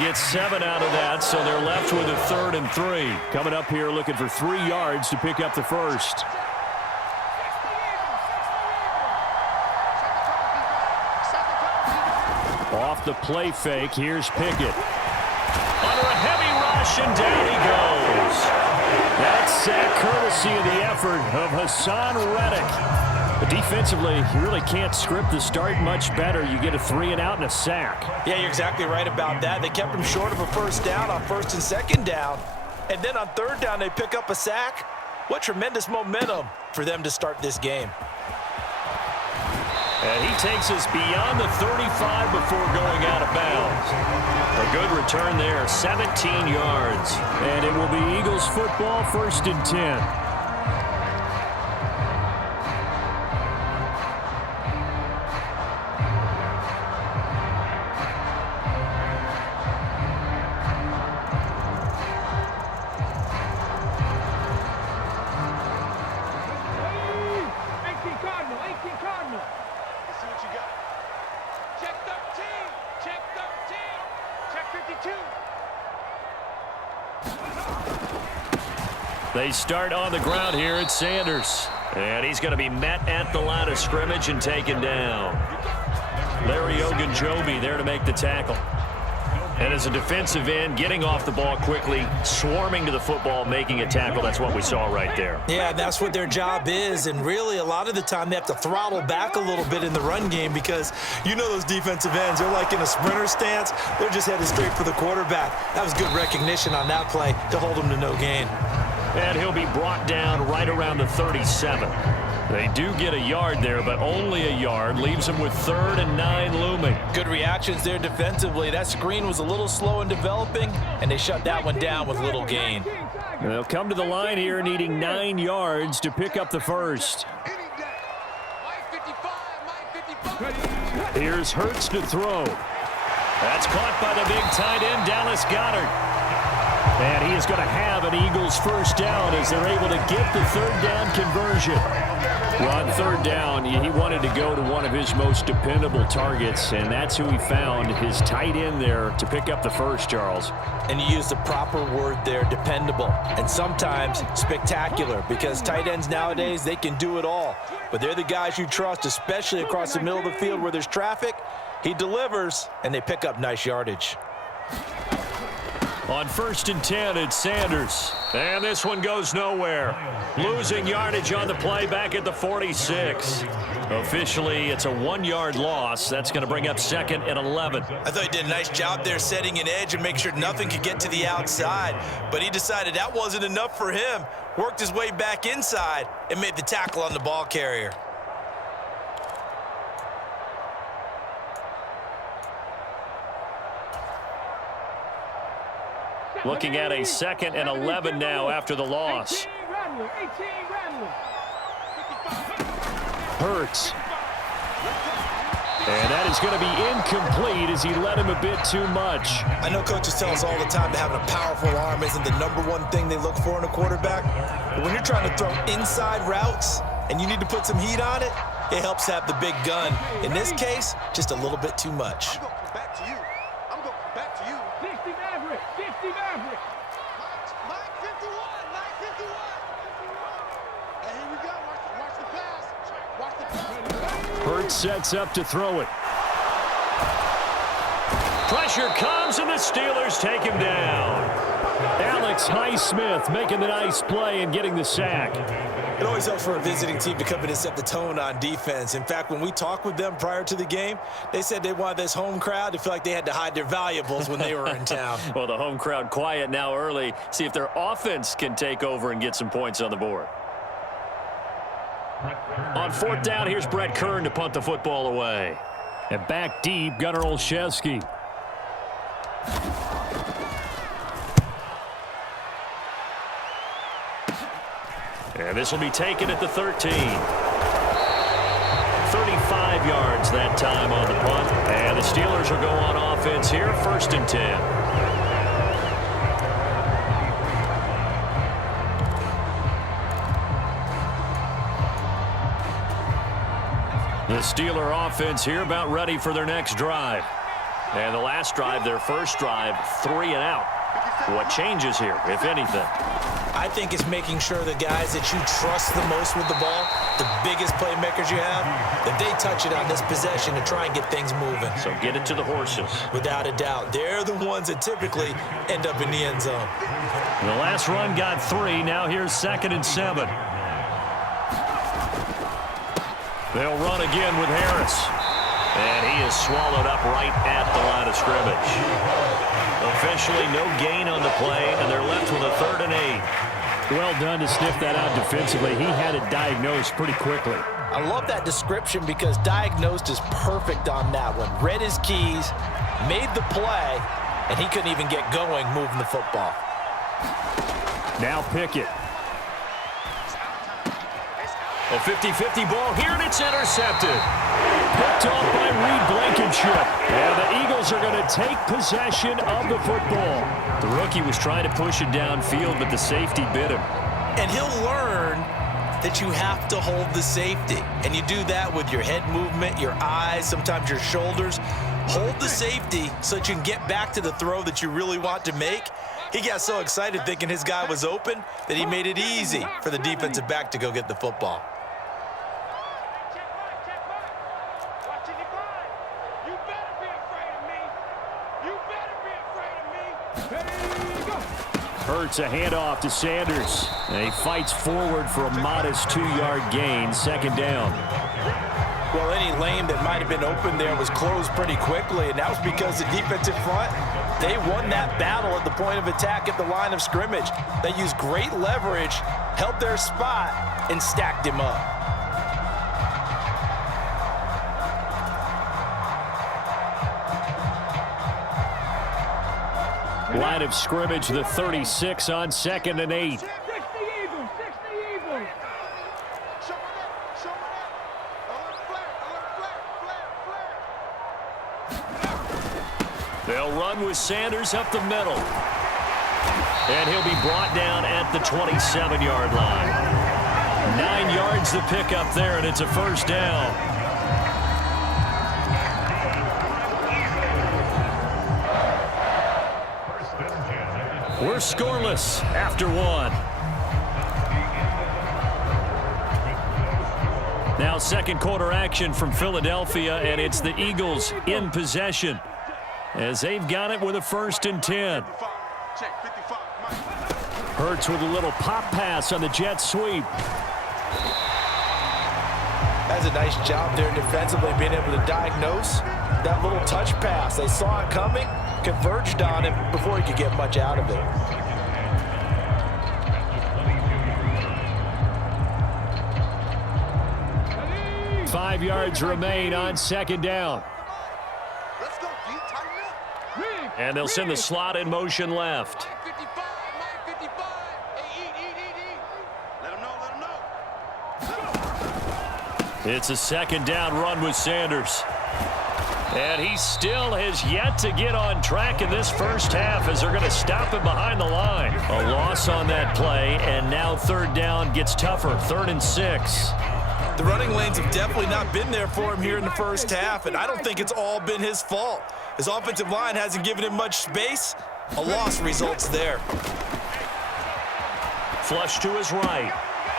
get 7 out of that, so they're left with a 3rd and 3. Coming up here looking for 3 yards to pick up the first. Off the play fake, here's Pickett. Under a heavy rush, and down he goes. That's sack courtesy of the effort of Hassan Reddick. But defensively, you really can't script the start much better. You get a 3 and out and a sack. Yeah, you're exactly right about that. They kept him short of a first down on 1st and 2nd down. And then on 3rd down, they pick up a sack. What tremendous momentum for them to start this game. And he takes us beyond the 35 before going out of bounds. A good return there, 17 yards. And it will be Eagles football, 1st and 10. They start on the ground here at Sanders. And he's going to be met at the line of scrimmage and taken down. Larry Ogunjobi there to make the tackle. And as a defensive end, getting off the ball quickly, swarming to the football, making a tackle. That's what we saw right there. Yeah, that's what their job is. And really, a lot of the time, they have to throttle back a little bit in the run game because you know those defensive ends, they're like in a sprinter stance. They're just headed straight for the quarterback. That was good recognition on that play to hold them to no gain. And he'll be brought down right around the 37. They do get a yard there, but only a yard. Leaves them with 3rd and 9 looming. Good reactions there defensively. That screen was a little slow in developing, and they shut that one down with little gain. They'll come to the line here needing 9 yards to pick up the first. Here's Hurts to throw. That's caught by the big tight end, Dallas Goedert. And he is going to have an Eagles first down as they're able to get the 3rd down conversion. Well, on 3rd down, he wanted to go to one of his most dependable targets, and that's who he found, his tight end there, to pick up the first, Charles. And you use the proper word there, dependable, and sometimes spectacular, because tight ends nowadays, they can do it all. But they're the guys you trust, especially across the middle of the field where there's traffic. He delivers, and they pick up nice yardage. On 1st and 10, it's Sanders. And this one goes nowhere. Losing yardage on the play back at the 46. Officially, it's a 1-yard loss. That's going to bring up 2nd and 11. I thought he did a nice job there setting an edge and make sure nothing could get to the outside. But he decided that wasn't enough for him. Worked his way back inside and made the tackle on the ball carrier. Looking at a 2nd and 11 now after the loss. Hurts. And that is going to be incomplete as he led him a bit too much. I know coaches tell us all the time that having a powerful arm isn't the #1 thing they look for in a quarterback. But when you're trying to throw inside routes and you need to put some heat on it, it helps have the big gun. In this case, just a little bit too much. Hurts sets up to throw it. Pressure comes, and the Steelers take him down. Alex Highsmith making the nice play and getting the sack. It always helps for a visiting team to come in and set the tone on defense. In fact, when we talked with them prior to the game, they said they wanted this home crowd to feel like they had to hide their valuables when they were in town. Well, the home crowd quiet now early. See if their offense can take over and get some points on the board. On 4th down, here's Brett Kern to punt the football away. And back deep, Gunnar Olszewski. And this will be taken at the 13. 35 yards that time on the punt. And the Steelers will go on offense here, 1st and 10. The Steeler offense here about ready for their next drive. And the last drive, their first drive, 3 and out. What changes here, if anything? I think it's making sure the guys that you trust the most with the ball, the biggest playmakers you have, that they touch it on this possession to try and get things moving. So get it to the horses. Without a doubt. They're the ones that typically end up in the end zone. The last run got 3. Now here's 2nd and 7. They'll run again with Harris. And he is swallowed up right at the line of scrimmage. Officially no gain on the play, and they're left with a 3rd and 8. Well done to sniff that out defensively. He had it diagnosed pretty quickly. I love that description because diagnosed is perfect on that one. Read his keys, made the play, and he couldn't even get going moving the football. Now Pickett. A 50-50 ball here, and it's intercepted. Picked off by Reed Blankenship. And the Eagles are going to take possession of the football. The rookie was trying to push it downfield, but the safety bit him. And he'll learn that you have to hold the safety. And you do that with your head movement, your eyes, sometimes your shoulders. Hold the safety so that you can get back to the throw that you really want to make. He got so excited thinking his guy was open that he made it easy for the defensive back to go get the football. Hurts a handoff to Sanders. And he fights forward for a modest 2-yard gain, 2nd down. Well, any lane that might have been open there was closed pretty quickly, and that was because the defensive front, they won that battle at the point of attack at the line of scrimmage. They used great leverage, held their spot, and stacked him up. Line of scrimmage, the 36 on 2nd and 8. They'll run with Sanders up the middle. And he'll be brought down at the 27-yard line. 9 yards to pick up there, and it's a 1st down. We're scoreless after 1. Now 2nd quarter action from Philadelphia, and it's the Eagles in possession as they've got it with a 1st and 10. Hurts with a little pop pass on the jet sweep. That's a nice job there defensively, being able to diagnose that little touch pass. They saw it coming, converged on him before he could get much out of it. Five yards remain on 2nd down. And they'll send the slot in motion left. It's a 2nd down run with Sanders. And he still has yet to get on track in this first half as they're going to stop him behind the line. A loss on that play, and now 3rd down gets tougher, 3rd and 6. The running lanes have definitely not been there for him here in the first half, and I don't think it's all been his fault. His offensive line hasn't given him much space. A loss results there. Flush to his right.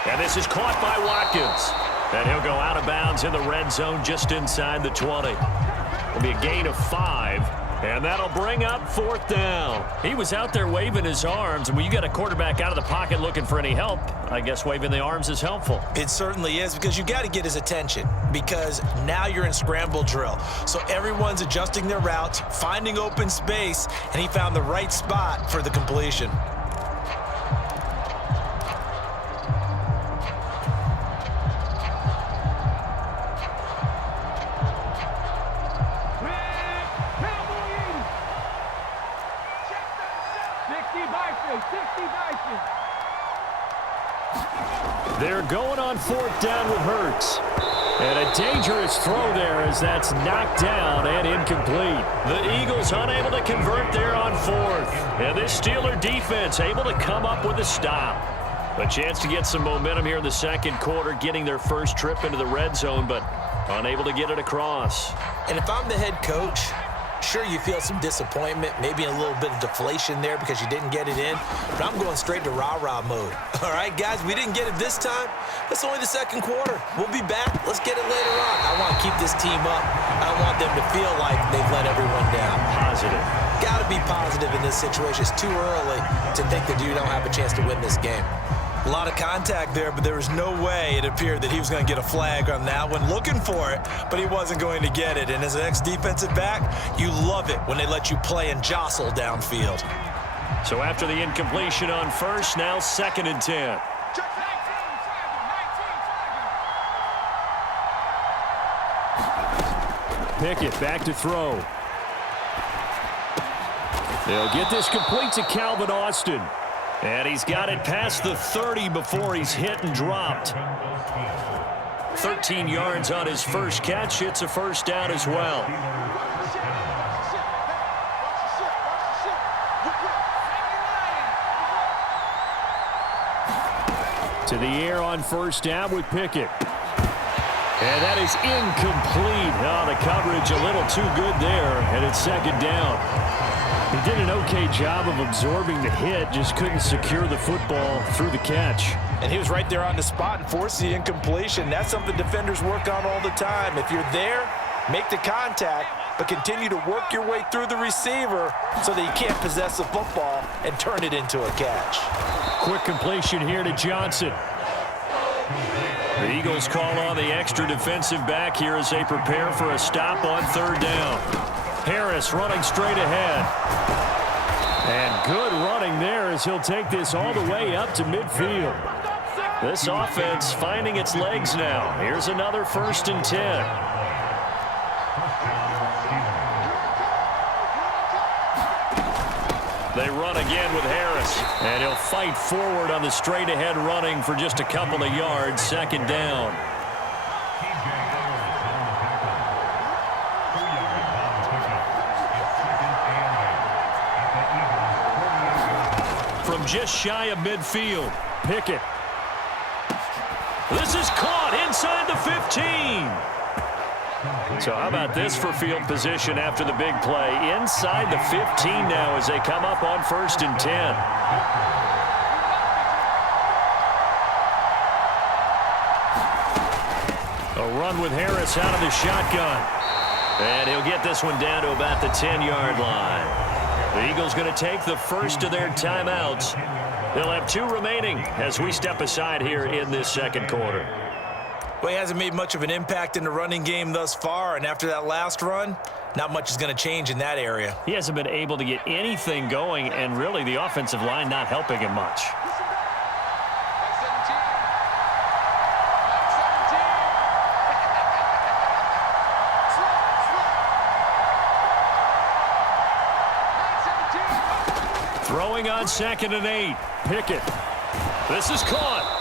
And this is caught by Watkins. And he'll go out of bounds in the red zone just inside the 20. It'll be a gain of 5, and that'll bring up 4th down. He was out there waving his arms, and when you got a quarterback out of the pocket looking for any help, I guess waving the arms is helpful. It certainly is, because you got to get his attention, because now you're in scramble drill. So everyone's adjusting their routes, finding open space, and he found the right spot for the completion. They're going on 4th down with Hurts. And a dangerous throw there as that's knocked down and incomplete. The Eagles unable to convert there on 4th. And this Steeler defense able to come up with a stop. A chance to get some momentum here in the 2nd quarter, getting their first trip into the red zone, but unable to get it across. And if I'm the head coach, Sure, you feel some disappointment, maybe a little bit of deflation there because you didn't get it in, but I'm going straight to rah-rah mode. All right, guys, we didn't get it this time. It's only the second quarter. We'll be back. Let's get it later on. I want to keep this team up. I want them to feel like they've let everyone down. Positive. Got to be positive in this situation. It's too early to think that you don't have a chance to win this game. A lot of contact there, but there was no way it appeared that he was going to get a flag on that one. Looking for it, but he wasn't going to get it. And as an ex-defensive back, you love it when they let you play and jostle downfield. So after the incompletion on first, now 2nd and 10. Pickett back to throw. They'll get this complete to Calvin Austin. And he's got it past the 30 before he's hit and dropped. 13 yards on his first catch. It's a first down as well. To the air on first down with Pickett. And that is incomplete. Oh, the coverage a little too good there, and it's 2nd down. He did an okay job of absorbing the hit, just couldn't secure the football through the catch. And he was right there on the spot and forced the incompletion. That's something defenders work on all the time. If you're there, make the contact, but continue to work your way through the receiver so that you can't possess the football and turn it into a catch. Quick completion here to Johnson. The Eagles call on the extra defensive back here as they prepare for a stop on 3rd down. Harris running straight ahead. And good running there as he'll take this all the way up to midfield. This offense finding its legs now. Here's another 1st and 10. They run again with Harris. And he'll fight forward on the straight ahead running for just a couple of yards. 2nd down. From just shy of midfield, Pickett. This is caught inside the 15. So how about this for field position after the big play? Inside the 15 now as they come up on 1st and 10. A run with Harris out of the shotgun. And he'll get this one down to about the 10-yard line. The Eagles going to take the first of their timeouts. They'll have 2 remaining as we step aside here in this 2nd quarter. Well, he hasn't made much of an impact in the running game thus far, and after that last run, not much is going to change in that area. He hasn't been able to get anything going, and really the offensive line not helping him much. Throwing on 2nd and 8. Pickett. This is caught.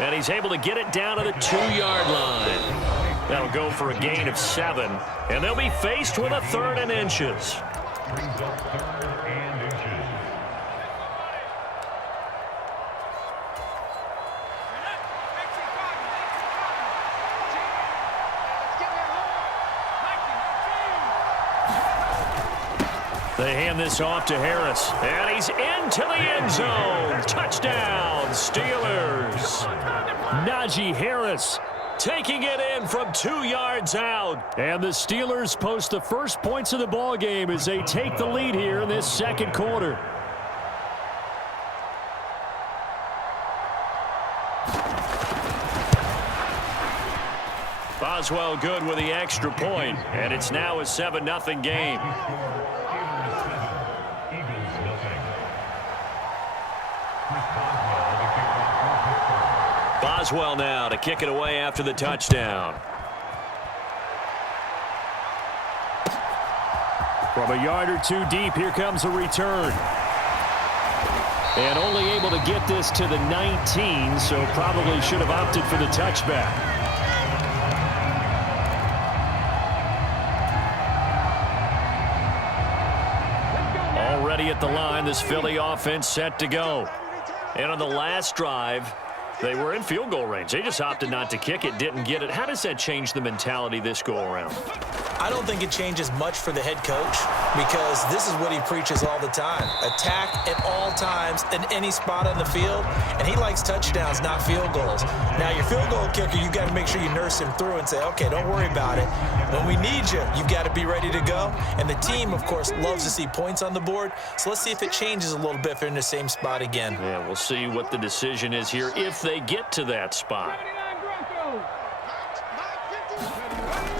And he's able to get it down to the 2-yard line. That'll go for a gain of 7. And they'll be faced with a 3rd and inches. They hand this off to Harris, and he's into the end zone. Touchdown, Steelers. Najee Harris taking it in from 2 yards out. And the Steelers post the first points of the ball game as they take the lead here in this 2nd quarter. Boswell good with the extra point, and it's now a 7-0 game. Boswell now to kick it away after the touchdown. From a yard or 2 deep, here comes a return. And only able to get this to the 19, so probably should have opted for the touchback. Already at the line, this Philly offense set to go. And on the last drive, they were in field goal range. They just opted not to kick it, didn't get it. How does that change the mentality this go-around? I don't think it changes much for the head coach because this is what he preaches all the time. Attack at all times in any spot on the field, and he likes touchdowns, not field goals. Now, your field goal kicker, you've got to make sure you nurse him through and say, okay, don't worry about it. When we need you, you've got to be ready to go. And the team, of course, loves to see points on the board, so let's see if it changes a little bit if they're in the same spot again. Yeah, we'll see what the decision is here if they get to that spot.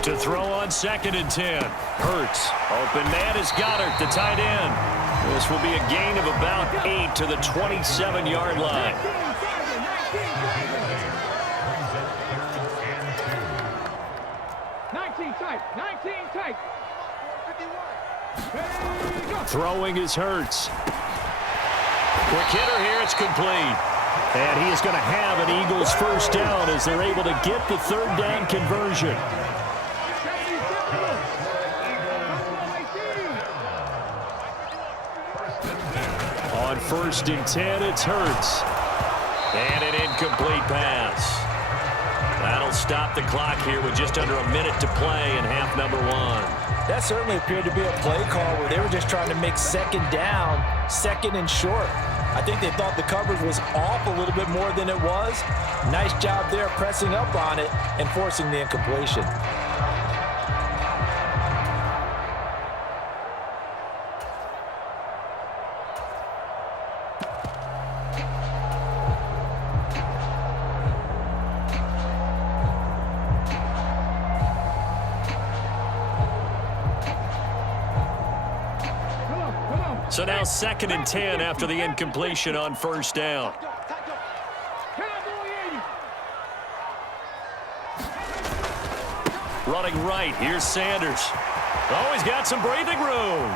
To throw on 2nd and 10. Hurts. Open man is Goddard, the tight end. This will be a gain of about 8 to the 27-yard line. Throwing is Hurts. Quick hitter here, it's complete. And he is going to have an Eagles first down as they're able to get the 3rd down conversion. On 1st and 10, it's Hurts. And an incomplete pass. That'll stop the clock here with just under a minute to play in half number 1. That certainly appeared to be a play call where they were just trying to make 2nd down, 2nd and short. I think they thought the coverage was off a little bit more than it was. Nice job there pressing up on it and forcing the incompletion. So now 2nd and 10 after the incompletion on 1st down. Running right, here's Sanders. Oh, he's got some breathing room.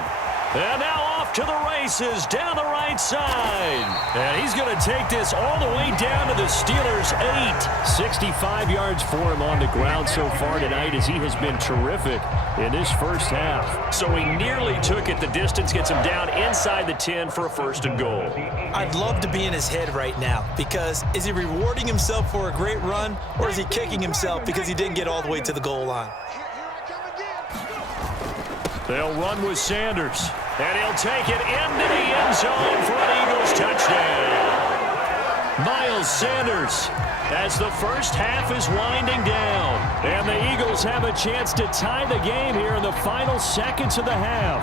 And now off to the races down the right side. And he's going to take this all the way down to the Steelers' 8. 65 yards for him on the ground so far tonight as he has been terrific in this first half. So he nearly took it the distance, gets him down inside the 10 for a 1st and goal. I'd love to be in his head right now because is he rewarding himself for a great run or is he kicking himself because he didn't get all the way to the goal line? They'll run with Sanders, and he'll take it into the end zone for an Eagles touchdown. Miles Sanders, as the first half is winding down, and the Eagles have a chance to tie the game here in the final seconds of the half.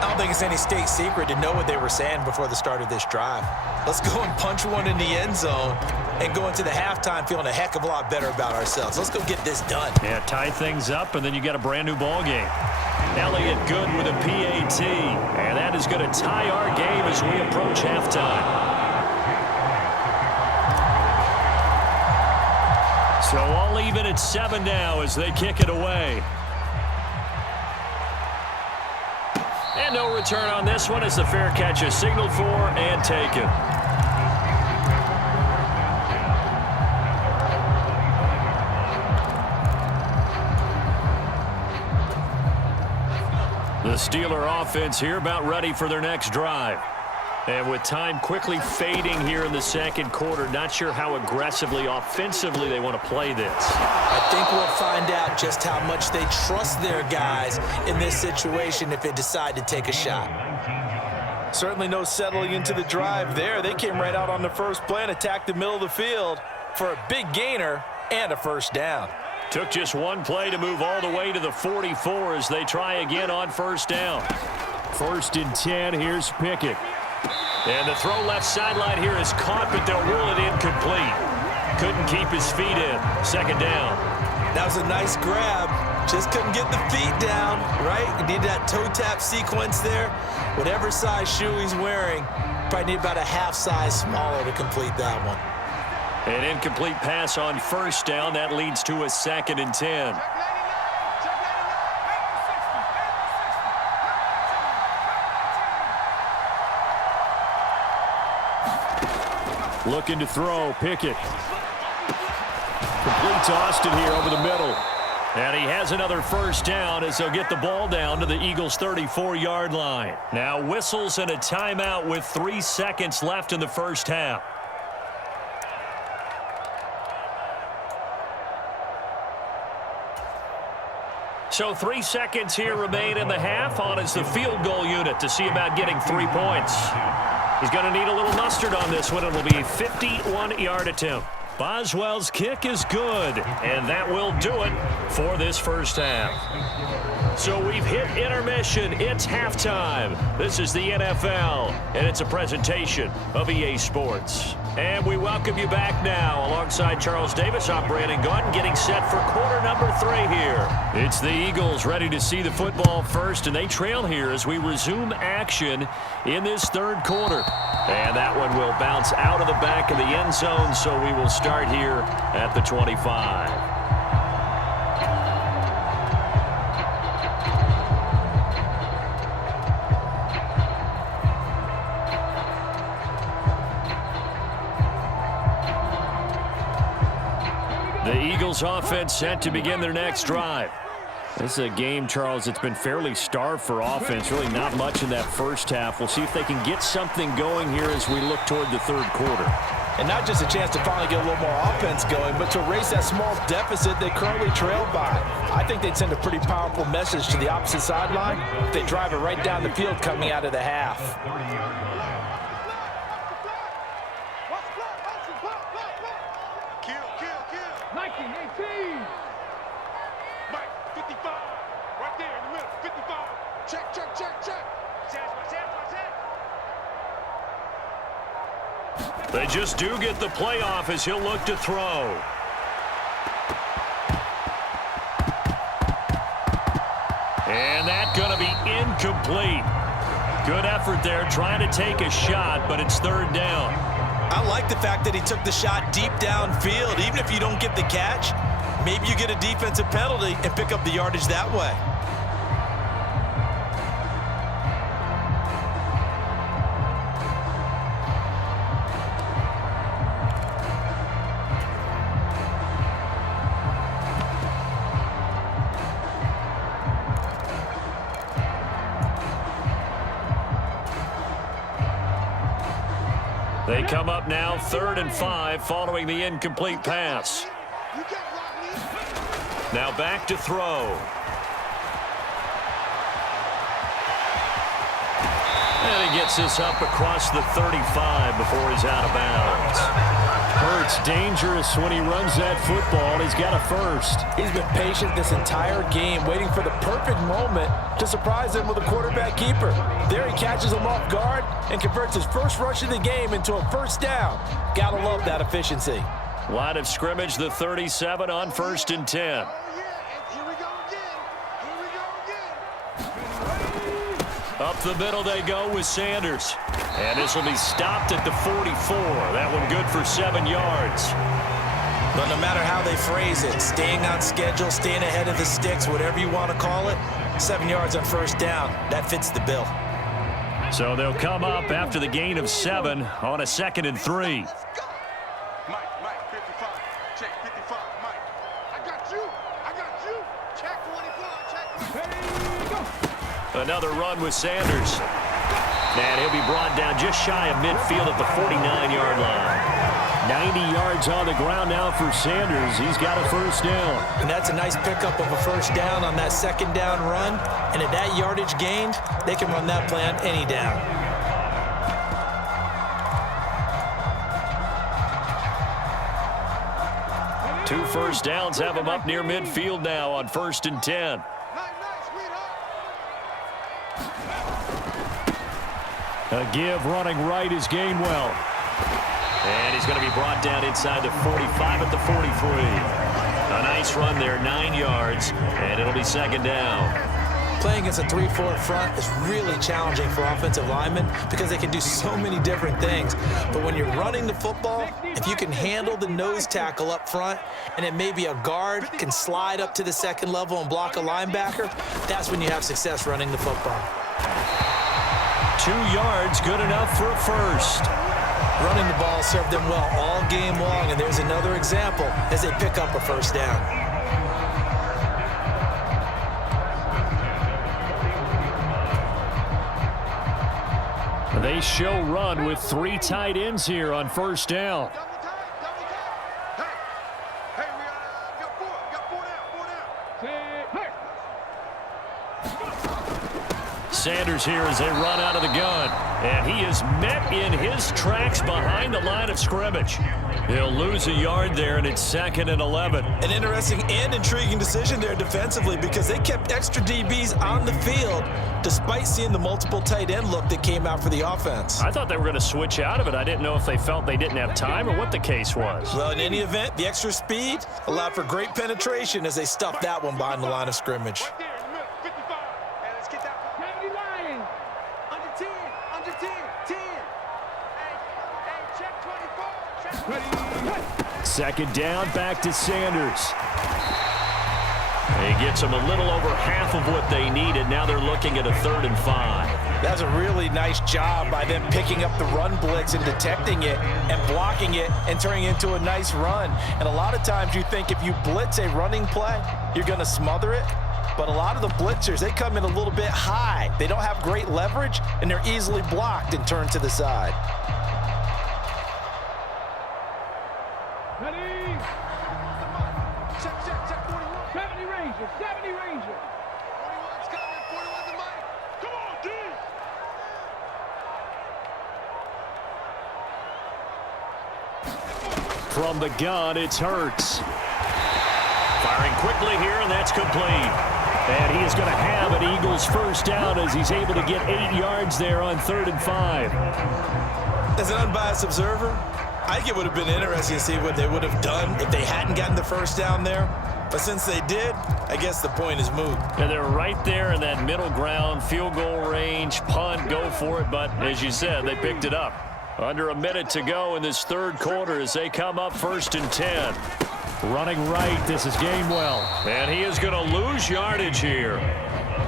I don't think it's any state secret to know what they were saying before the start of this drive. Let's go and punch one in the end zone and go into the halftime feeling a heck of a lot better about ourselves. Let's go get this done. Yeah, tie things up, and then you got a brand-new ball game. Elliott good with a PAT, and that is going to tie our game as we approach halftime. So all even at 7 now as they kick it away. And no return on this one as the fair catch is signaled for and taken. The Steeler offense here about ready for their next drive. And with time quickly fading here in the 2nd quarter, not sure how aggressively, offensively they want to play this. I think we'll find out just how much they trust their guys in this situation if they decide to take a shot. Certainly no settling into the drive there. They came right out on the first play and attacked the middle of the field for a big gainer and a 1st down. Took just one play to move all the way to the 44 as they try again on 1st down. 1st and 10, here's Pickett. And the throw left sideline here is caught, but they'll rule it incomplete. Couldn't keep his feet in. 2nd down. That was a nice grab. Just couldn't get the feet down, right? You need that toe tap sequence there. Whatever size shoe he's wearing, probably need about a half size smaller to complete that one. An incomplete pass on 1st down. That leads to a 2nd and 10. Looking to throw, Pickett. Completes Austin here over the middle. And he has another 1st down as they'll get the ball down to the Eagles' 34-yard line. Now whistles and a timeout with 3 seconds left in the first half. So 3 seconds here remain in the half. On is the field goal unit to see about getting 3 points. He's going to need a little mustard on this one. It will be a 51-yard attempt. Boswell's kick is good, and that will do it for this first half. So we've hit intermission. It's halftime. This is the NFL, and it's a presentation of EA Sports. And we welcome you back now. Alongside Charles Davis, I'm Brandon Gaudin, getting set for quarter number 3 here. It's the Eagles ready to see the football first, and they trail here as we resume action in this third quarter. And that one will bounce out of the back of the end zone, so we will start here at the 25. The Eagles offense set to begin their next drive. This is a game, Charles, that's been fairly starved for offense. Really not much in that first half. We'll see if they can get something going here as we look toward the third quarter. And not just a chance to finally get a little more offense going, but to erase that small deficit they currently trailed by. I think they'd send a pretty powerful message to the opposite sideline if they drive it right down the field coming out of the half. They just do get the play off as he'll look to throw. And that's going to be incomplete. Good effort there trying to take a shot, but it's third down. I like the fact that he took the shot deep downfield. Even if you don't get the catch, maybe you get a defensive penalty and pick up the yardage that way. They come up now 3rd and 5 following the incomplete pass. Now back to throw. And he gets this up across the 35 before he's out of bounds. Hurts dangerous when he runs that football. He's got a first. He's been patient this entire game, waiting for the perfect moment to surprise him with a quarterback keeper. There he catches him off guard and converts his first rush of the game into a first down. Gotta love that efficiency. Line of scrimmage, the 37 on 1st and 10. Up the middle they go with Sanders. And this will be stopped at the 44. That one good for 7 yards. But no matter how they phrase it, staying on schedule, staying ahead of the sticks, whatever you want to call it, 7 yards on first down, that fits the bill. So they'll come up after the gain of 7 on a 2nd and 3. Mike, 55, check 55, Mike. I got you, check 25, check. Another run with Sanders. And he'll be brought down just shy of midfield at the 49-yard line. 90 yards on the ground now for Sanders. He's got a first down. And that's a nice pickup of a first down on that 2nd down run. And at that yardage gained, they can run that play on any down. Two first downs have him up near midfield now on 1st and 10. A give running right is Gainwell. And he's going to be brought down inside the 45 at the 43. A nice run there, 9 yards, and it'll be 2nd down. Playing against a 3-4 front is really challenging for offensive linemen because they can do so many different things. But when you're running the football, if you can handle the nose tackle up front, and it may be a guard can slide up to the 2nd level and block a linebacker, that's when you have success running the football. 2 yards, good enough for a first. Running the ball served them well all game long, and there's another example as they pick up a first down. They show run with 3 tight ends here on first down. Sanders here as they run out of the gun. And he is met in his tracks behind the line of scrimmage. He'll lose a yard there, and it's 2nd and 11. An interesting and intriguing decision there defensively because they kept extra DBs on the field despite seeing the multiple tight end look that came out for the offense. I thought they were going to switch out of it. I didn't know if they felt they didn't have time or what the case was. Well, in any event, the extra speed allowed for great penetration as they stuffed that one behind the line of scrimmage. Right there in the middle, 55. And let's get that. Heavy line. Under 10, under 10, 10. Hey, check 24. Check 24. 2nd down, back to Sanders. He gets them a little over half of what they needed. Now they're looking at a 3rd and 5. That's a really nice job by them picking up the run blitz and detecting it and blocking it and turning it into a nice run. And a lot of times you think if you blitz a running play, you're going to smother it. But a lot of the blitzers, they come in a little bit high. They don't have great leverage, and they're easily blocked and turned to the side. Ready? Check 41. 70 Ranger, 70 Ranger. 41's coming, 41's the mic. Come on, D. From the gun, it's Hurts. Firing quickly here, and that's complete. And he is going to have an Eagles 1st down as he's able to get 8 yards there on 3rd and 5. As an unbiased observer, I think it would have been interesting to see what they would have done if they hadn't gotten the 1st down there. But since they did, I guess the point is moot. And they're right there in that middle ground, field goal range, punt, go for it. But as you said, they picked it up. Under a minute to go in this 3rd quarter as they come up 1st and 10. Running right, this is Gainwell. And he is going to lose yardage here.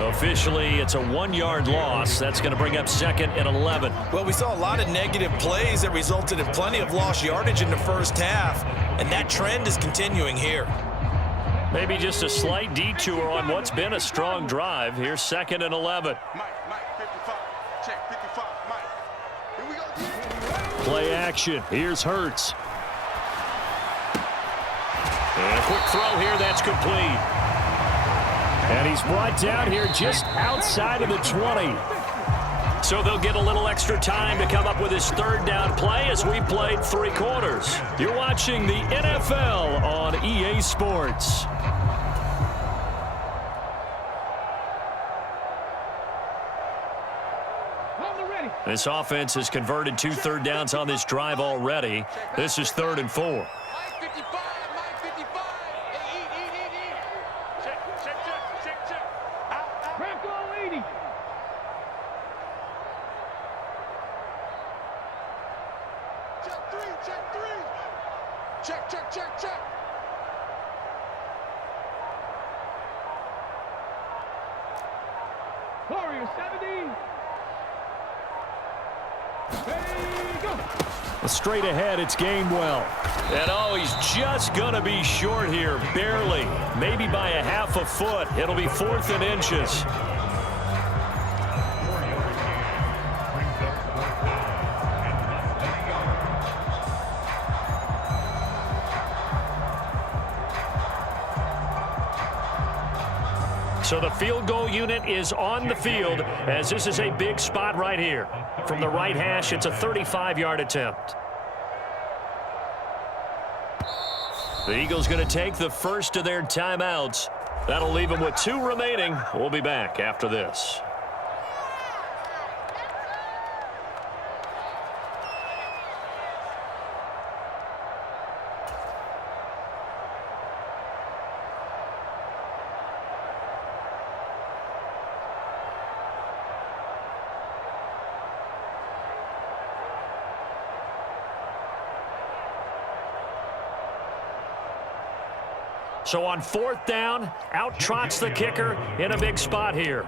Officially, it's a 1-yard loss. That's going to bring up 2nd and 11. Well, we saw a lot of negative plays that resulted in plenty of lost yardage in the 1st half, and that trend is continuing here. Maybe just a slight detour on what's been a strong drive. Here's 2nd and 11. Mike, 55. Check 55, Mike. Here we go, D. Play action. Here's Hurts. And a quick throw here, that's complete. And he's brought down here just outside of the 20. So they'll get a little extra time to come up with his 3rd down play as we played 3 quarters. You're watching the NFL on EA Sports. This offense has converted 2 third downs on this drive already. This is 3rd and 4. Mike 55, Mike 55. Hey, eat. Check. Out. Franco 80. Check 3. Check. Warrior 70. Straight ahead, it's Gainwell. And he's just going to be short here, barely. Maybe by a half a foot. It'll be 4th and inches. So the field goal unit is on the field as this is a big spot right here. From the right hash, it's a 35-yard attempt. The Eagles going to take the first of their timeouts. That'll leave them with 2 remaining. We'll be back after this. So on 4th down, out trots the kicker in a big spot here.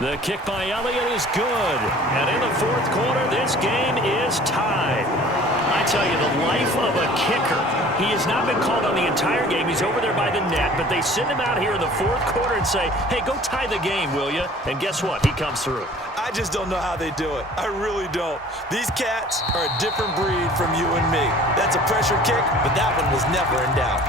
The kick by Elliott is good. And in the 4th quarter, this game is tied. I tell you, the life of a kicker. He has not been called on the entire game. He's over there by the net, but they send him out here in the 4th quarter and say, hey, go tie the game, will you? And guess what? He comes through. I just don't know how they do it. I really don't. These cats are a different breed from you and me. That's a pressure kick, but that one was never in doubt.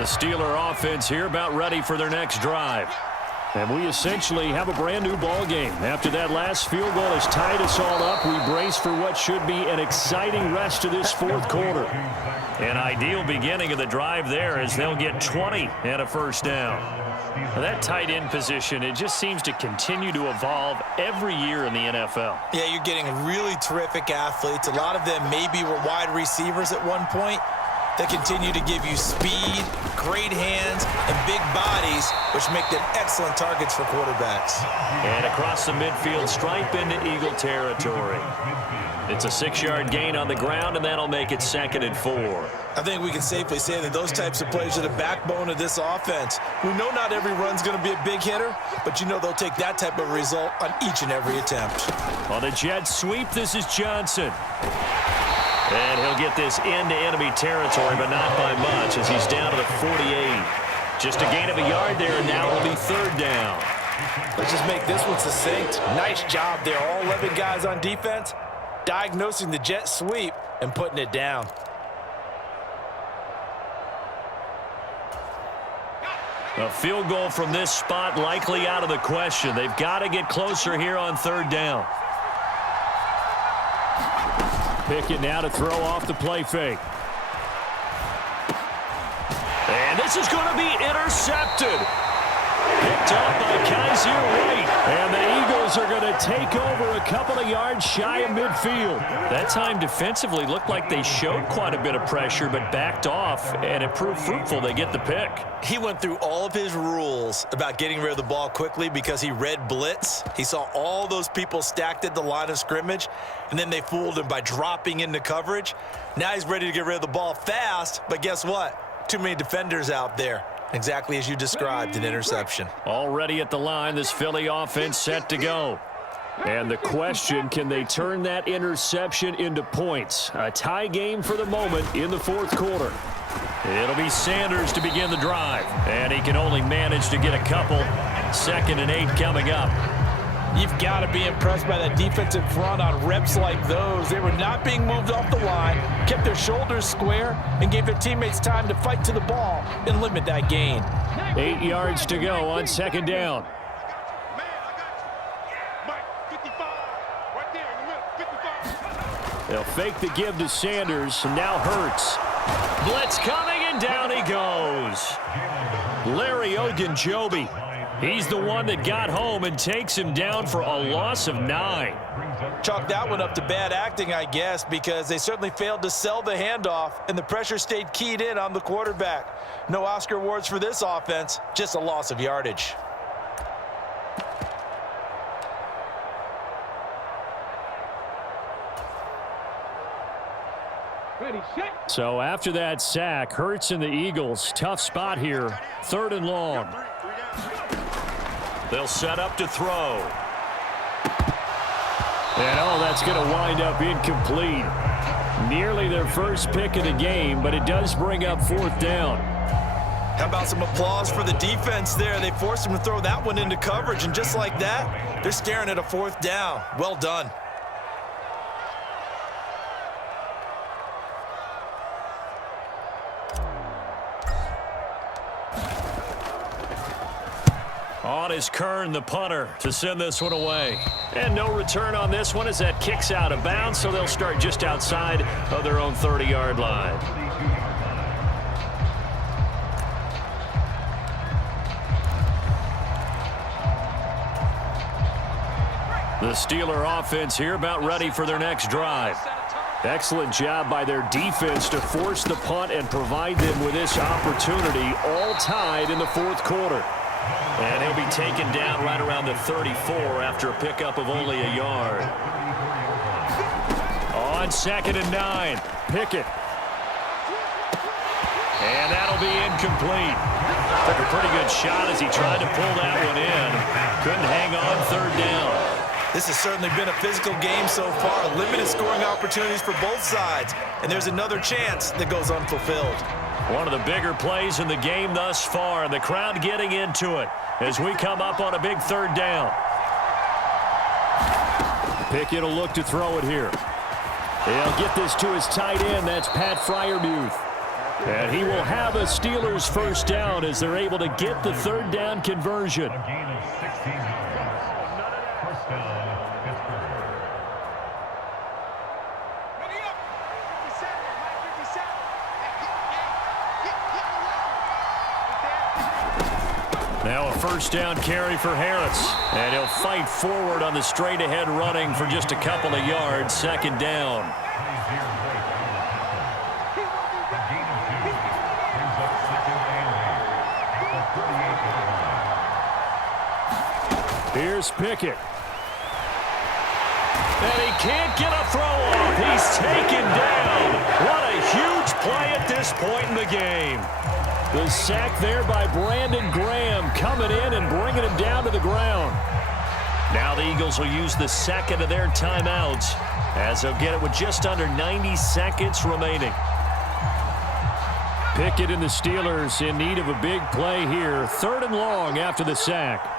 The Steeler offense here about ready for their next drive. And we essentially have a brand new ball game. After that last field goal has tied us all up, we brace for what should be an exciting rest of this fourth quarter. An ideal beginning of the drive there as they'll get 20 and a first down. Now that tight end position, it just seems to continue to evolve every year in the NFL. Yeah, you're getting really terrific athletes. A lot of them maybe were wide receivers at one point. They continue to give you speed, great hands, and big bodies, which make them excellent targets for quarterbacks. And across the midfield stripe into Eagle territory. It's a 6-yard gain on the ground, and that'll make it 2nd and 4. I think we can safely say that those types of plays are the backbone of this offense. We know not every run's going to be a big hitter, but you know they'll take that type of result on each and every attempt. On the jet sweep, this is Johnson. And he'll get this into enemy territory, but not by much as he's down to the 48. Just a gain of a yard there, and now it'll be 3rd down. Let's just make this one succinct. Nice job there. All 11 guys on defense diagnosing the jet sweep and putting it down. A field goal from this spot likely out of the question. They've got to get closer here on 3rd down. Pickett now to throw off the play fake. And this is going to be intercepted. Picked up by Kaiser White. And the Eagles are going to take over a couple of yards shy of midfield. That time defensively looked like they showed quite a bit of pressure but backed off, and it proved fruitful. They get the pick. He went through all of his rules about getting rid of the ball quickly because he read blitz. He saw all those people stacked at the line of scrimmage, and then they fooled him by dropping into coverage. Now he's ready to get rid of the ball fast, but guess what? Too many defenders out there. Exactly as you described, an interception. Already at the line, this Philly offense set to go. And the question, can they turn that interception into points? A tie game for the moment in the fourth quarter. It'll be Sanders to begin the drive. And he can only manage to get a couple. 2nd and 8 coming up. You've got to be impressed by that defensive front on reps like those. They were not being moved off the line, kept their shoulders square, and gave their teammates time to fight to the ball and limit that gain. 8 yards to go on 2nd down. They'll fake the give to Sanders, and now Hurts. Blitz coming, and down he goes. Larry Ogunjobi. He's the one that got home and takes him down for a loss of 9. Chalk that one up to bad acting, I guess, because they certainly failed to sell the handoff, and the pressure stayed keyed in on the quarterback. No Oscar awards for this offense, just a loss of yardage. So after that sack, Hurts and the Eagles, tough spot here, 3rd and long. They'll set up to throw. And that's going to wind up incomplete. Nearly their first pick of the game, but it does bring up 4th down. How about some applause for the defense there? They forced him to throw that one into coverage, and just like that, they're staring at a 4th down. Well done. On is Kern, the punter, to send this one away. And no return on this one as that kicks out of bounds, so they'll start just outside of their own 30-yard line. The Steeler offense here about ready for their next drive. Excellent job by their defense to force the punt and provide them with this opportunity, all tied in the fourth quarter. And he'll be taken down right around the 34 after a pickup of only a yard. On 2nd and 9, Pickett. And that'll be incomplete. Took a pretty good shot as he tried to pull that one in. Couldn't hang on 3rd down. This has certainly been a physical game so far. Limited scoring opportunities for both sides. And there's another chance that goes unfulfilled. One of the bigger plays in the game thus far. The crowd getting into it as we come up on a big 3rd down. Pickett will look to throw it here. He'll get this to his tight end. That's Pat Freiermuth. And he will have a Steelers first down as they're able to get the third down conversion. A gain of 16 yards. First down, Pittsburgh. Now a first down carry for Harris. And he'll fight forward on the straight-ahead running for just a couple of yards. Second down. Here's Pickett. And he can't get a throw off. He's taken down. What a huge play at this point in the game. The sack there by Brandon Graham coming in and bringing him down to the ground. Now the Eagles will use the second of their timeouts as they'll get it with just under 90 seconds remaining. Pickett and the Steelers in need of a big play here. Third and long after the sack.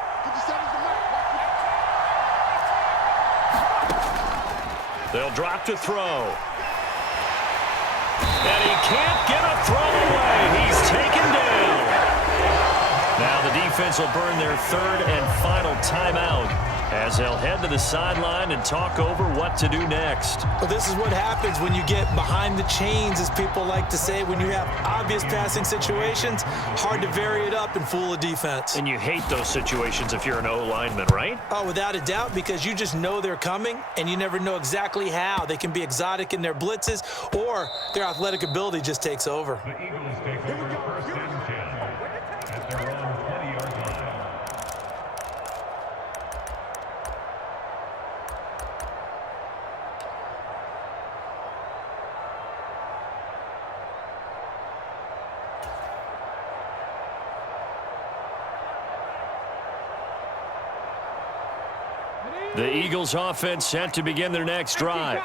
They'll drop to throw. And he can't get a throw away. He's taken down. Now the defense will burn their third and final timeout as they'll head to the sideline and talk over what to do next. Well, this is what happens when you get behind the chains, as people like to say. When you have obvious passing situations, hard to vary it up and fool a defense. And you hate those situations if you're an O-lineman, right? Oh, without a doubt, because you just know they're coming, and you never know exactly how. They can be exotic in their blitzes, or their athletic ability just takes over. The Eagles take over first and 10 at their own 20-yard line. The Eagles offense set to begin their next drive.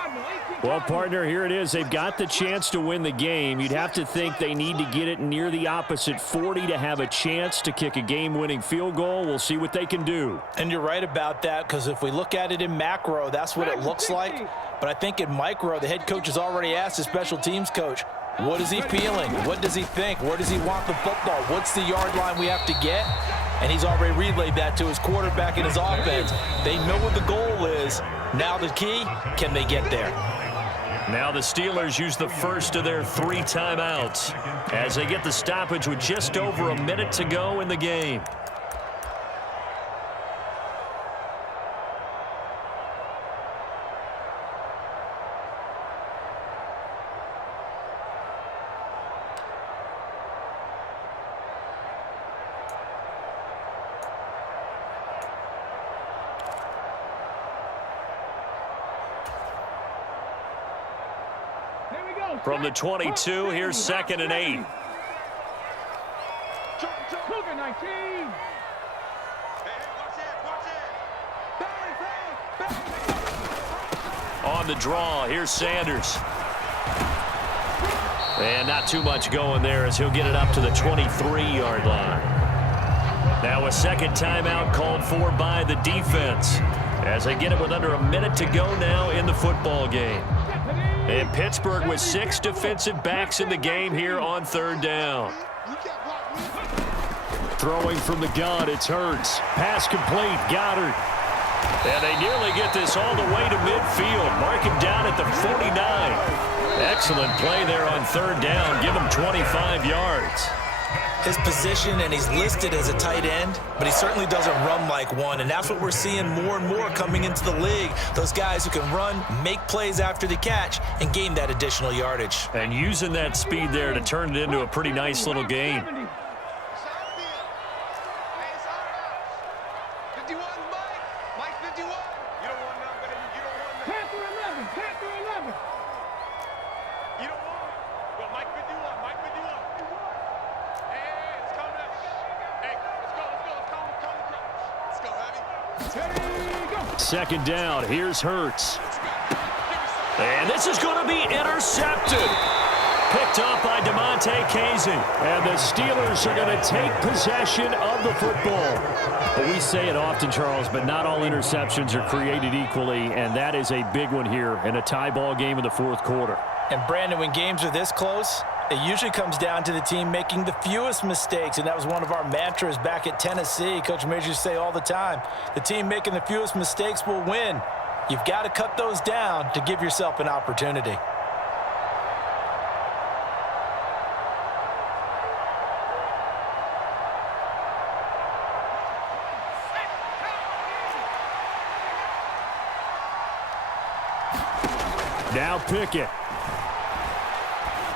Well, partner, here it is. They've got the chance to win the game. You'd have to think they need to get it near the opposite 40 to have a chance to kick a game-winning field goal. We'll see what they can do. And you're right about that, because if we look at it in macro, that's what it looks like. But I think in micro, the head coach has already asked the special teams coach, what is he feeling? What does he think? Where does he want the football? What's the yard line we have to get? And he's already relayed that to his quarterback and his offense. They know what the goal is. Now the key, can they get there? Now the Steelers use the first of their 3 timeouts as they get the stoppage with just over a minute to go in the game. From the 22, here's 2nd and 8. On the draw, here's Sanders. And not too much going there as he'll get it up to the 23-yard line. Now a second timeout called for by the defense as they get it with under a minute to go now in the football game. And Pittsburgh with 6 defensive backs in the game here on third down. Throwing from the gun, it's Hurts. Pass complete, Goddard. And they nearly get this all the way to midfield. Mark him down at the 49. Excellent play there on third down. Give him 25 yards. His position, and he's listed as a tight end, but he certainly doesn't run like one, and that's what we're seeing more and more coming into the league. Those guys who can run, make plays after the catch, and gain that additional yardage. And using that speed there to turn it into a pretty nice little game. Second down, here's Hurts. And this is going to be intercepted. Picked up by DeMonte Casey. And the Steelers are going to take possession of the football. But we say it often, Charles, but not all interceptions are created equally, and that is a big one here in a tie ball game in the fourth quarter. And, Brandon, when games are this close, It usually comes down to the team making the fewest mistakes, and that was one of our mantras back at Tennessee. Coach Majors used to say all the time, the team making the fewest mistakes will win. You've got to cut those down to give yourself an opportunity. Now Pickett.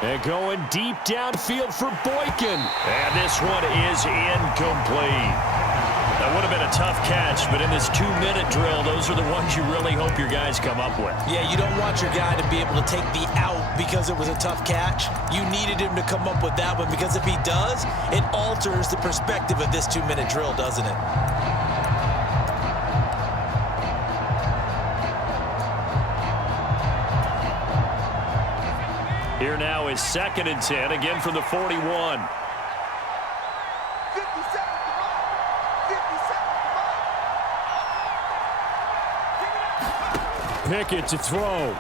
And going deep downfield for Boykin. And this one is incomplete. That would have been a tough catch, but in this 2-minute drill, those are the ones you really hope your guys come up with. Yeah, you don't want your guy to be able to take the out because it was a tough catch. You needed him to come up with that one, because if he does, it alters the perspective of this 2-minute drill, doesn't it? Here now is 2nd and 10, again from the 41. 50 seconds to run. 50 seconds to run. Pickett to throw.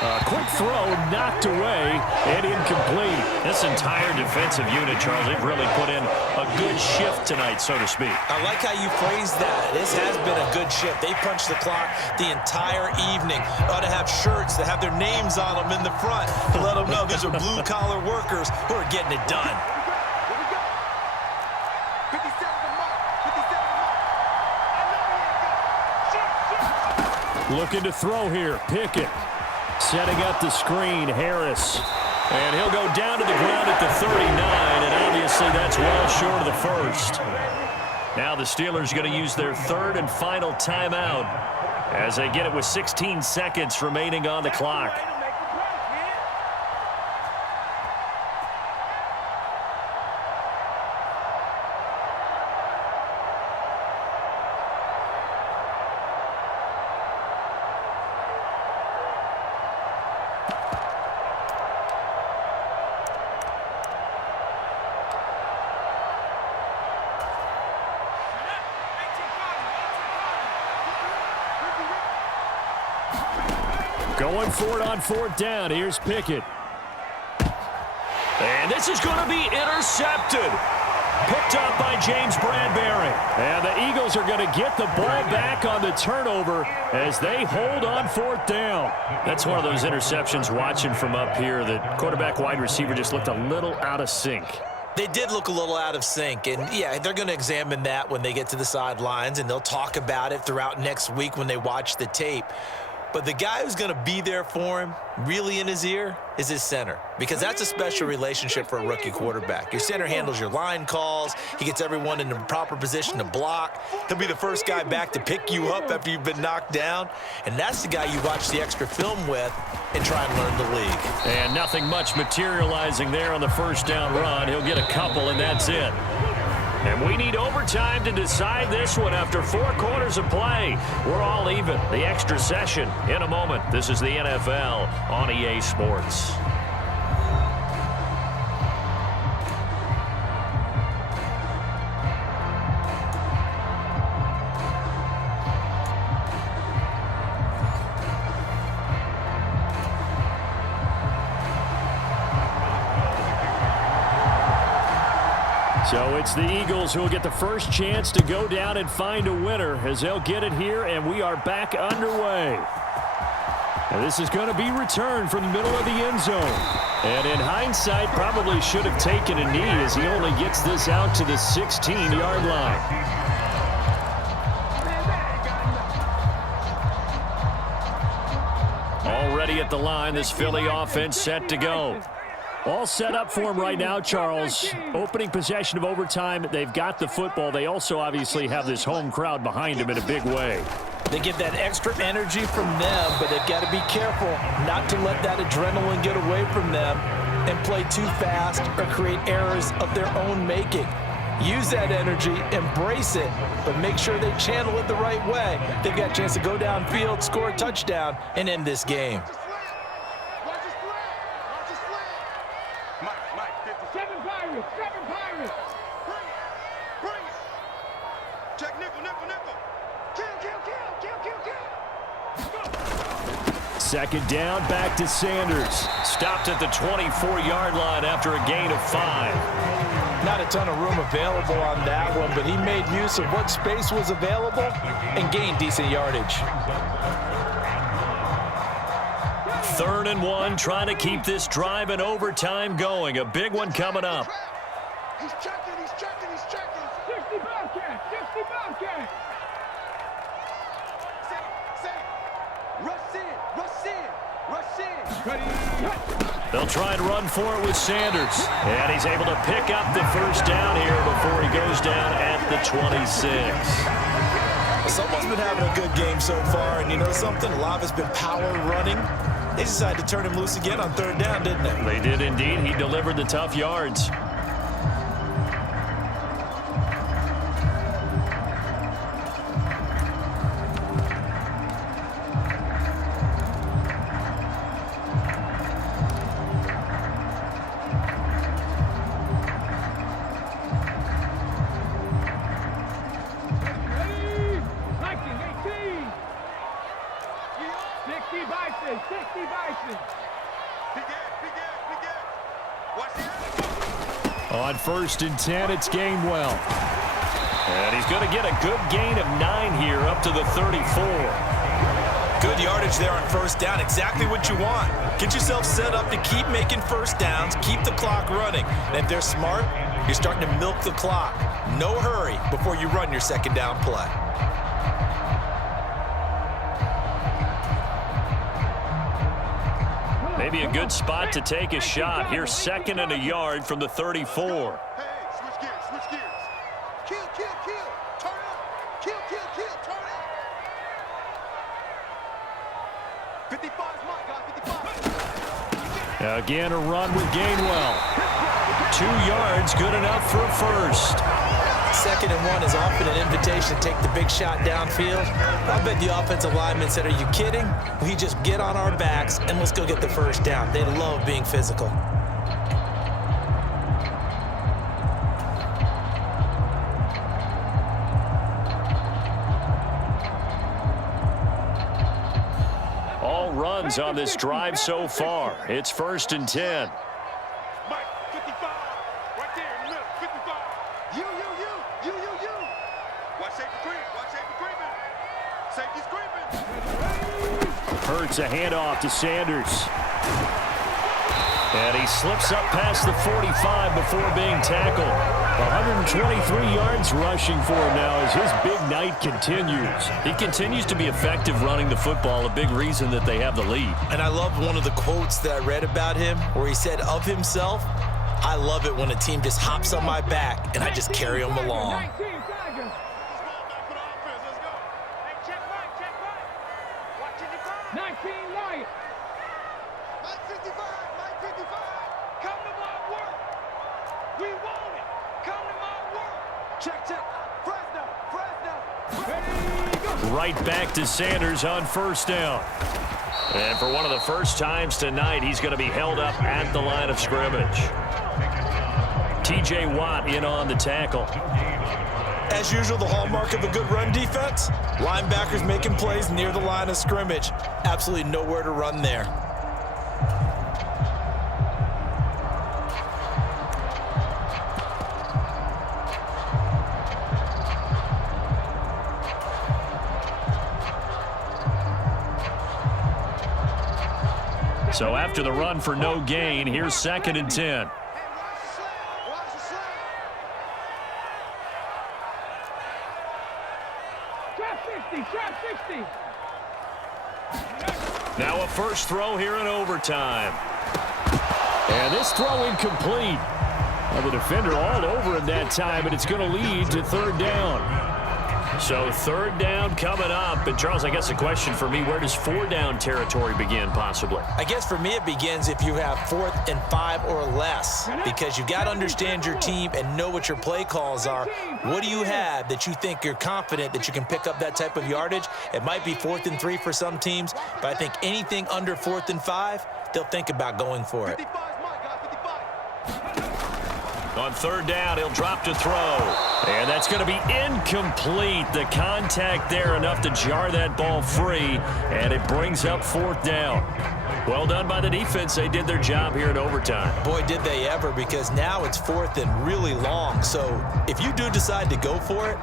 A quick throw knocked away and incomplete. This entire defensive unit, Charles, they've really put in a good shift tonight, so to speak. I like how you phrased that. This has been a good shift. They punched the clock the entire evening. Ought to have shirts that have their names on them in the front to let them know these are blue-collar workers who are getting it done. Here we go. 57 to mark. 57 to mark. I know he ain't good. Shift. Looking to throw here, Pickett. Setting up the screen, Harris. And he'll go down to the ground at the 39, and obviously that's well short of the first. Now the Steelers are going to use their 3rd and final timeout as they get it with 16 seconds remaining on the clock. Going for it on 4th down. Here's Pickett. And this is going to be intercepted. Picked up by James Bradbury. And the Eagles are going to get the ball back on the turnover as they hold on 4th down. That's one of those interceptions watching from up here that quarterback wide receiver just looked a little out of sync. They did look a little out of sync, and yeah, they're going to examine that when they get to the sidelines, and they'll talk about it throughout next week when they watch the tape. But the guy who's going to be there for him, really in his ear, is his center. Because that's a special relationship for a rookie quarterback. Your center handles your line calls. He gets everyone in the proper position to block. He'll be the first guy back to pick you up after you've been knocked down. And that's the guy you watch the extra film with and try and learn the league. And nothing much materializing there on the 1st down run. He'll get a couple, and that's it. And we need overtime to decide this one after 4 quarters of play. We're all even. The extra session in a moment. This is the NFL on EA Sports. So it's the Eagles who will get the first chance to go down and find a winner as they'll get it here, and we are back underway. And this is going to be returned from the middle of the end zone. And in hindsight, probably should have taken a knee as he only gets this out to the 16-yard line. Already at the line, this Philly offense set to go. All set up for him right now, Charles. Opening possession of overtime. They've got the football. They also obviously have this home crowd behind them in a big way. They get that extra energy from them, but they've got to be careful not to let that adrenaline get away from them and play too fast or create errors of their own making. Use that energy, embrace it, but make sure they channel it the right way. They've got a chance to go downfield, score a touchdown, and end this game. Second down, back to Sanders. Stopped at the 24-yard line after a gain of 5. Not a ton of room available on that one, but he made use of what space was available and gained decent yardage. 3rd and 1, trying to keep this drive in overtime going. A big one coming up. He's checking, he's checking, he's checking. 60 Bobcat, 60 Bobcat. Rush in, rush in, rush in. They'll try and run for it with Sanders. And he's able to pick up the first down here before he goes down at the 26. Someone's been having a good game so far, and you know something? A lot of it's been power running. They decided to turn him loose again on 3rd down, didn't they? They did indeed. He delivered the tough yards. On 1st and 10, it's Gainwell. And he's going to get a good gain of 9 here up to the 34. Good yardage there on 1st down. Exactly what you want. Get yourself set up to keep making 1st downs, keep the clock running. And if they're smart, you're starting to milk the clock. No hurry before you run your 2nd down play. Maybe a good spot to take a shot. Here's 2nd and a yard from the 34. Hey, switch gears, switch gears. Kill, kill, kill. Turn up. Kill, kill, kill. Turn up. 55 is my guy, 55. Again, a run with Gainwell. 2 yards, good enough for a first. 2nd and 1 is often an invitation to take the big shot downfield. I bet the offensive lineman said, are you kidding? We just get on our backs and let's go get the 1st down. They love being physical. All runs on this drive so far. It's 1st and 10. Mike, 55. Right there in the middle, 55. You. Watch safety creep, watch safety creeping. Safety's creeping. Hurts a handoff to Sanders. And he slips up past the 45 before being tackled. 123 yards rushing for him now as his big night continues. He continues to be effective running the football, a big reason that they have the lead. And I love one of the quotes that I read about him where he said of himself, I love it when a team just hops on my back and I just carry them along. Right back to Sanders on 1st down. And for one of the first times tonight, he's going to be held up at the line of scrimmage. T.J. Watt in on the tackle. As usual, the hallmark of a good run defense, linebackers making plays near the line of scrimmage. Absolutely nowhere to run there. So after the run for no gain, here's 2nd and 10. Now a first throw here in overtime. And this throw incomplete. Well, the defender all over him that time, and it's going to lead to 3rd down. So 3rd down coming up. And Charles, I guess the question for me, where does 4-down territory begin possibly? I guess for me it begins if you have 4th and 5 or less, because you've got to understand your team and know what your play calls are. What do you have that you think you're confident that you can pick up that type of yardage? It might be 4th and 3 for some teams, but I think anything under 4th and 5, they'll think about going for it. On third down, he'll drop to throw. And that's going to be incomplete. The contact there enough to jar that ball free, and it brings up fourth down. Well done by the defense. They did their job here in overtime. Boy, did they ever, because now it's fourth and really long. So if you do decide to go for it,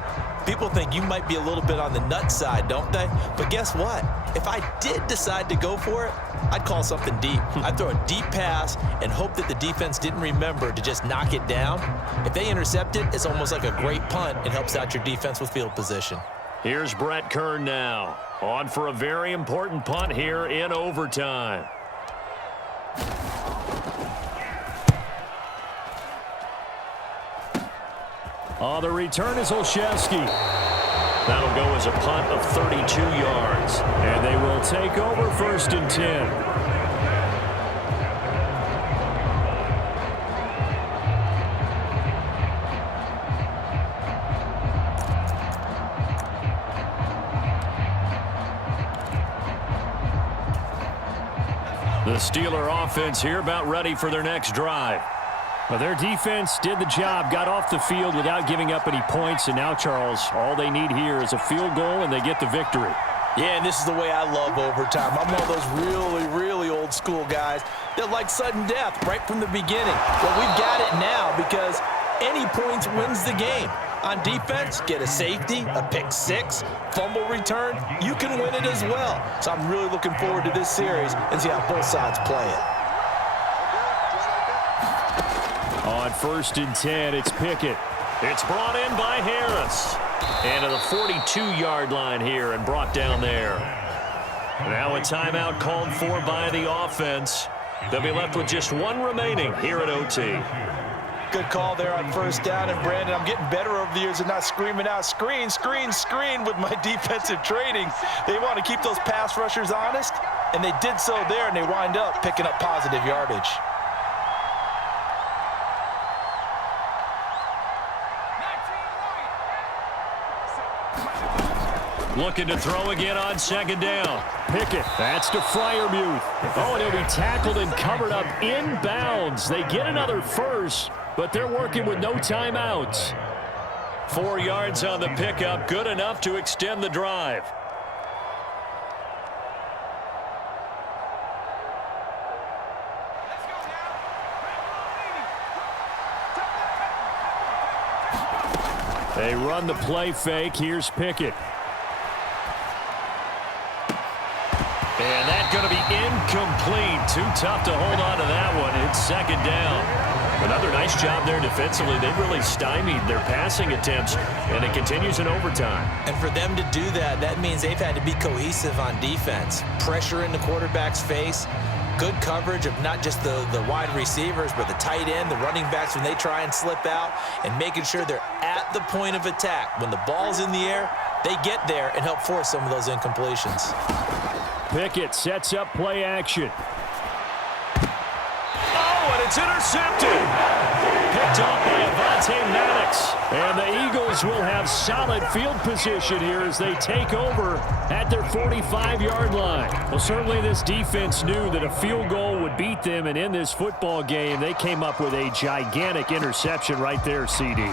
people think you might be a little bit on the nut side, don't they? But guess what? If I did decide to go for it, I'd call something deep. I'd throw a deep pass and hope that the defense didn't remember to just knock it down. If they intercept it, it's almost like a great punt. It helps out your defense with field position. Here's Brett Kern now, on for a very important punt here in overtime. On the return is Olszewski. That'll go as a punt of 32 yards. And they will take over first and 10. The Steeler offense here about ready for their next drive. Well, their defense did the job, got off the field without giving up any points, and now, Charles, all they need here is a field goal, and they get the victory. Yeah, and this is the way I love overtime. I'm one of those really, really old school guys that like sudden death right from the beginning. Well, we've got it now because any points wins the game. On defense, get a safety, a pick six, fumble return, you can win it as well. So I'm really looking forward to this series and see how both sides play it. On first and 10, it's Pickett. It's brought in by Harris. And to the 42-yard line here and brought down there. Now a timeout called for by the offense. They'll be left with just one remaining here at OT. Good call there on first down. And, Brandon, I'm getting better over the years and not screaming out, screen, screen, screen with my defensive training. They want to keep those pass rushers honest, and they did so there, and they wind up picking up positive yardage. Looking to throw again on second down. Pickett, that's to Freiermuth. Oh, and he'll be tackled and covered up inbounds. They get another first, but they're working with no timeouts. 4 yards on the pickup, good enough to extend the drive. They run the play fake. Here's Pickett. And that's going to be incomplete. Too tough to hold on to that one. It's second down. Another nice job there defensively. They've really stymied their passing attempts, and it continues in overtime. And for them to do that, that means they've had to be cohesive on defense. Pressure in the quarterback's face. Good coverage of not just the wide receivers, but the tight end, the running backs when they try and slip out, and making sure they're at the point of attack. When the ball's in the air, they get there and help force some of those incompletions. Pickett sets up play action. Oh, and it's intercepted. Picked off by Avonte Maddox. And the Eagles will have solid field position here as they take over at their 45-yard line. Well, certainly this defense knew that a field goal would beat them, and in this football game, they came up with a gigantic interception right there, CD.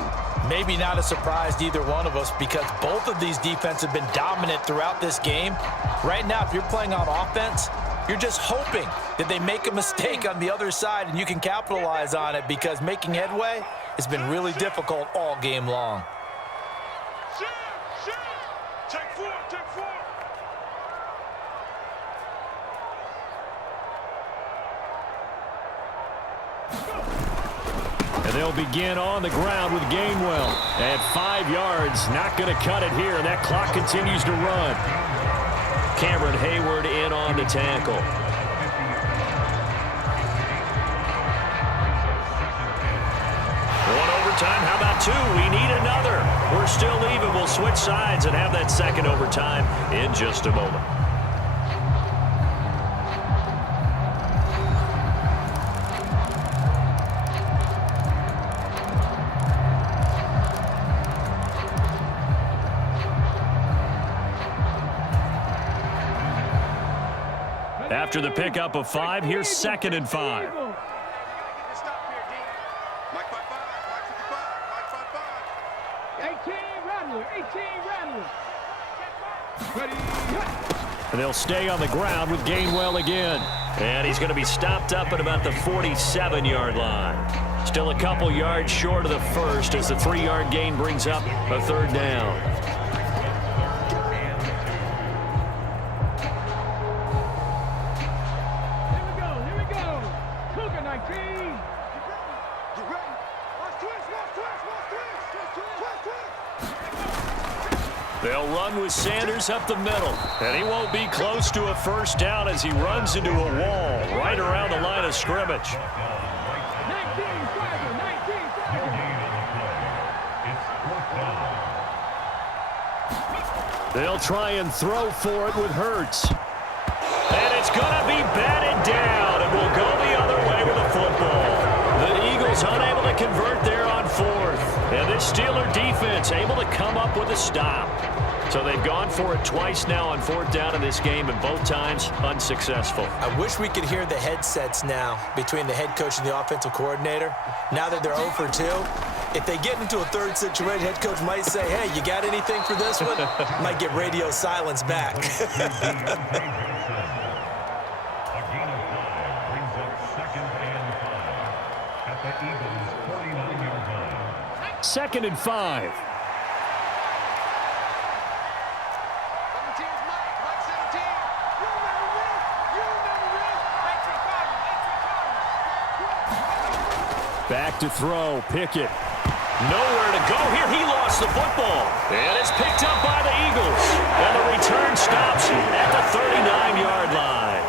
Maybe not a surprise to either one of us because both of these defenses have been dominant throughout this game. Right now, if you're playing on offense, you're just hoping that they make a mistake on the other side and you can capitalize on it because making headway has been really difficult all game long. Take four. And they'll begin on the ground with Gainwell. At 5 yards, not going to cut it here. That clock continues to run. Cameron Hayward in on the tackle. One overtime, how about two? We need another. We're still even. We'll switch sides and have that second overtime in just a moment. After the pickup of 5, here's 2nd and 5. Stop here, D. Mike 5-5. And they'll stay on the ground with Gainwell again. And he's going to be stopped up at about the 47-yard line. Still a couple yards short of the first as the 3-yard gain brings up a third down. Here we go. Cougar 19. They'll run with Sanders up the middle. And he won't be close to a first down as he runs into a wall right around the line of scrimmage. They'll try and throw for it with Hurts. And it's going to be batted down, and will go the other way with the football. The Eagles unable to convert there on fourth. And this Steeler defense able to come up with a stop. So they've gone for it twice now on fourth down in this game, and both times unsuccessful. I wish we could hear the headsets now between the head coach and the offensive coordinator. Now that they're 0 for 2, if they get into a third situation, head coach might say, hey, you got anything for this one? Might get radio silence back. Second and 5. Back to throw, Pickett. Nowhere to go here. He lost the football. And it's picked up by the Eagles. And the return stops at the 39-yard line.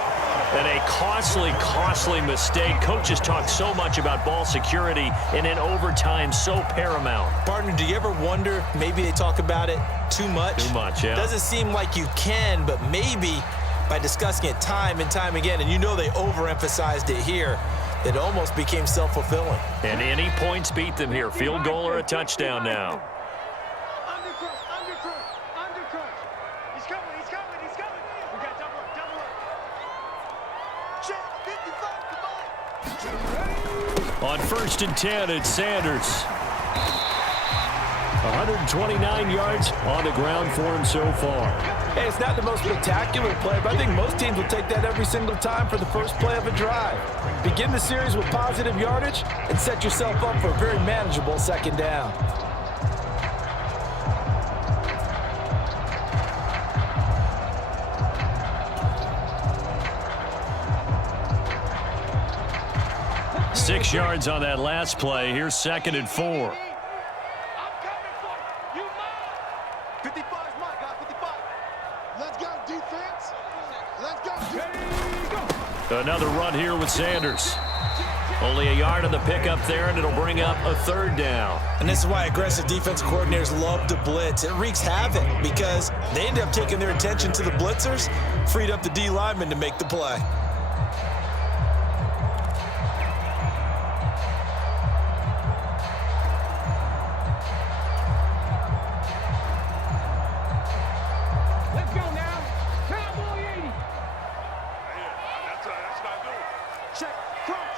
And a costly mistake. Coaches talk so much about ball security, and in overtime, so paramount. Partner, do you ever wonder, maybe they talk about it too much? Too much, yeah. Doesn't seem like you can, but maybe by discussing it time and time again, and you know they overemphasized it here, it almost became self-fulfilling. And any points beat them here. Field goal or a touchdown now. Undercrush. He's coming. We got double up. Check, 55, come on. On 1st and 10, it's Sanders. 129 yards on the ground for him so far. Hey, it's not the most spectacular play, but I think most teams will take that every single time for the first play of a drive. Begin the series with positive yardage and set yourself up for a very manageable second down. Six yards on that last play. Here's 2nd and 4. 55's mine, guys, 55. Let's go, defense. Let's go. Another run here with Sanders. Only a yard on the pickup there, and it'll bring up a third down. And this is why aggressive defense coordinators love to blitz. It wreaks havoc because they end up taking their attention to the blitzers, freed up the D lineman to make the play. Check, crunch.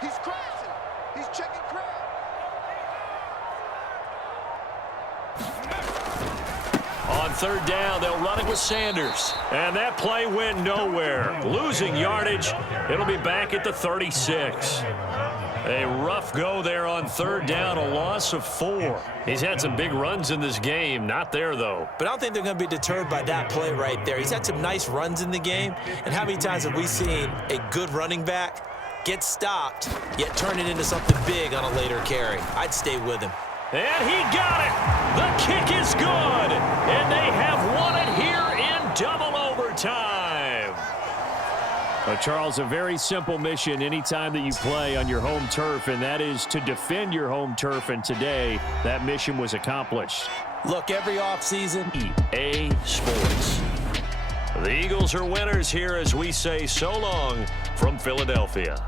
He's crashing. He's checking crowd. On third down, they'll run it with Sanders. And that play went nowhere. Losing yardage. It'll be back at the 36. A rough go there on third down, a loss of 4. He's had some big runs in this game. Not there, though. But I don't think they're going to be deterred by that play right there. He's had some nice runs in the game. And how many times have we seen a good running back get stopped, yet turn it into something big on a later carry? I'd stay with him. And he got it. The kick is good. And they have won it here in double overtime. Well, Charles, a very simple mission anytime that you play on your home turf, and that is to defend your home turf. And today, that mission was accomplished. Look, every offseason, EA Sports. The Eagles are winners here as we say so long from Philadelphia.